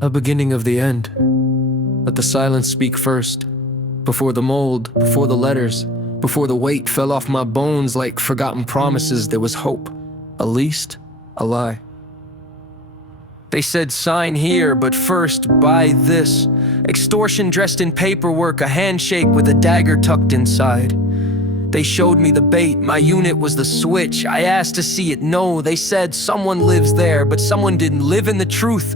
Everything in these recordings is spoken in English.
A beginning of the end. Let the silence speak first. Before the mold, before the letters, before the weight fell off my bones like forgotten promises, there was hope. A least, a lie. They said sign here, but first buy this. Extortion dressed in paperwork, a handshake with a dagger tucked inside. They showed me the bait, my unit was the switch. I asked to see it, no, they said someone lives there, but someone didn't live in the truth.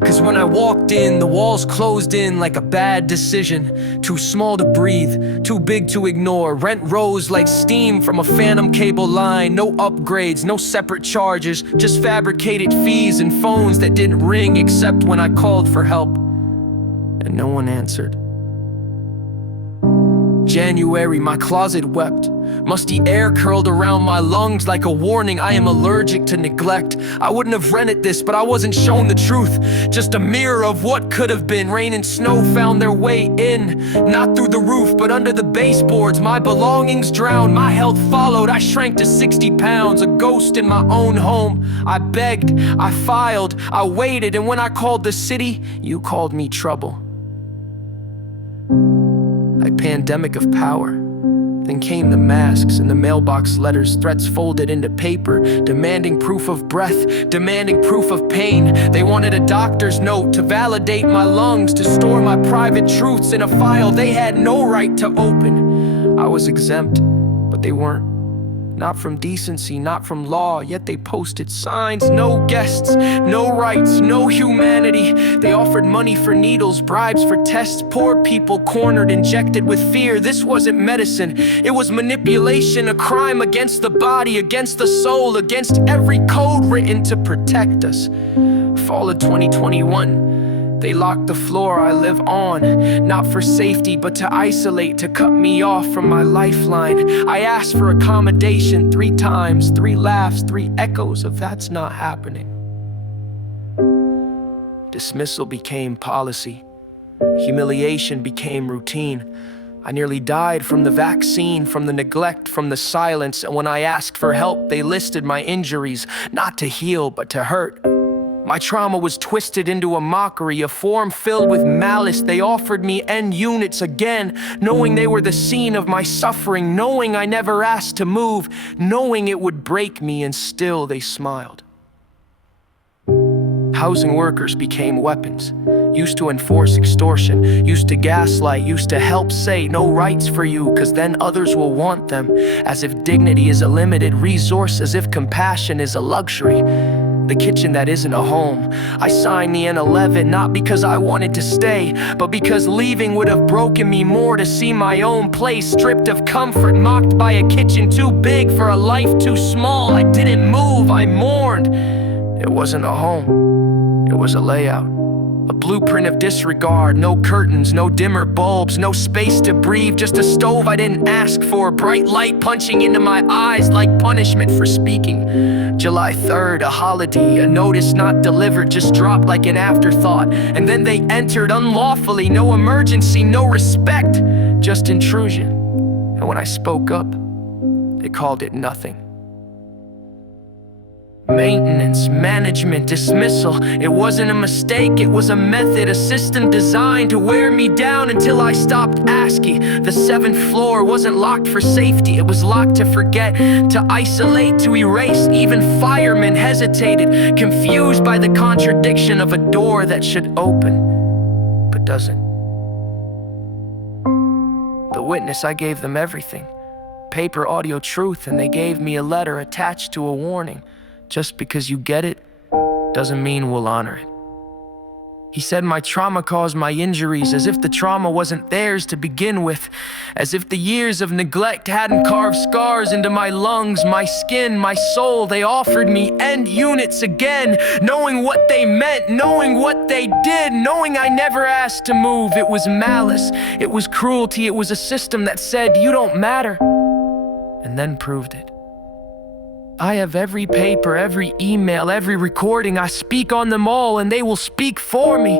Cause when I walked in, the walls closed in like a bad decision. Too small to breathe, too big to ignore. Rent rose like steam from a phantom cable line. No upgrades, no separate charges, just fabricated fees and phones that didn't ring except when I called for help. And no one answered. January, my closet wept. Musty air curled around my lungs like a warning. I am allergic to neglect. I wouldn't have rented this, but I wasn't shown the truth. Just a mirror of what could have been. Rain and snow found their way in. Not through the roof, but under the baseboards. My belongings drowned, my health followed. I shrank to 60 pounds, a ghost in my own home. I begged, I filed, I waited, and when I called the city, you called me trouble. A pandemic of power. Then came the masks and the mailbox letters, threats folded into paper, demanding proof of breath, demanding proof of pain. They wanted a doctor's note to validate my lungs, to store my private truths in a file they had no right to open. I was exempt, but they weren't. Not from decency, not from law, yet they posted signs. No guests, no rights, no humanity. They offered money for needles, bribes for tests. Poor people cornered, injected with fear. This wasn't medicine, it was manipulation. A crime against the body, against the soul, against every code written to protect us. Fall of 2021. They locked the floor I live on, not for safety, but to isolate, to cut me off from my lifeline. I asked for accommodation 3 times, 3 laughs, 3 echoes of that's not happening. Dismissal became policy. Humiliation became routine. I nearly died from the vaccine, from the neglect, from the silence, and when I asked for help, they listed my injuries, not to heal, but to hurt. My trauma was twisted into a mockery, a form filled with malice. They offered me end units again, knowing they were the scene of my suffering, knowing I never asked to move, knowing it would break me, and still they smiled. Housing workers became weapons, used to enforce extortion, used to gaslight, used to help say no rights for you, cause then others will want them, as if dignity is a limited resource, as if compassion is a luxury. The kitchen that isn't a home. I signed the N11 not because I wanted to stay, but because leaving would have broken me more. To see my own place stripped of comfort, mocked by a kitchen too big for a life too small. I didn't move, I mourned. It wasn't a home, it was a layout. A blueprint of disregard, no curtains, no dimmer bulbs, no space to breathe, just a stove I didn't ask for, bright light punching into my eyes like punishment for speaking. July 3rd, a holiday, a notice not delivered, just dropped like an afterthought. And then they entered unlawfully, no emergency, no respect, just intrusion. And when I spoke up, they called it nothing. Maintenance, management, dismissal. It wasn't a mistake, it was a method, a system designed to wear me down until I stopped asking. The 7th floor wasn't locked for safety, it was locked to forget, to isolate, to erase. Even firemen hesitated, confused by the contradiction of a door that should open, but doesn't. The witness, I gave them everything. Paper, audio, truth, and they gave me a letter attached to a warning. Just because you get it, doesn't mean we'll honor it. He said my trauma caused my injuries, as if the trauma wasn't theirs to begin with, as if the years of neglect hadn't carved scars into my lungs, my skin, my soul. They offered me end units again, knowing what they meant, knowing what they did, knowing I never asked to move. It was malice, it was cruelty, it was a system that said you don't matter, and then proved it. I have every paper, every email, every recording. I speak on them all, and they will speak for me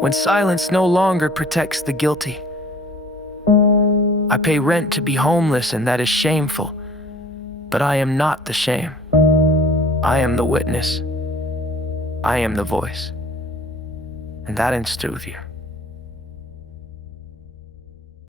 when silence no longer protects the guilty. I pay rent to be homeless, and that is shameful. But I am not the shame. I am the witness. I am the voice. and that didn't stay with you.